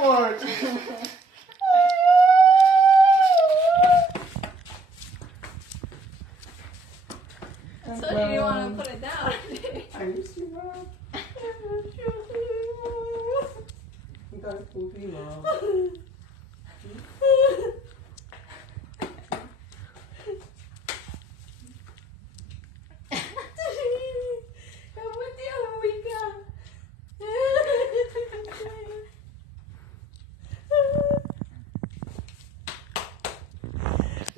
airport. So do you want to put it down? I miss you, Mom. You got a poopy, Mom. Mabuti umuwi ka.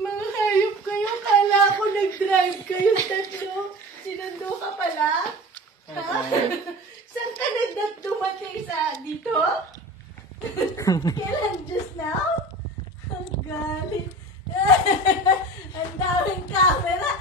Mga hayop kayo, kala ko nag-drive kayo tatlo. Sinundo ka pala? Ha? Saan ka dumating sa dito? Kailan just now? Ang galing. Ang daming camera.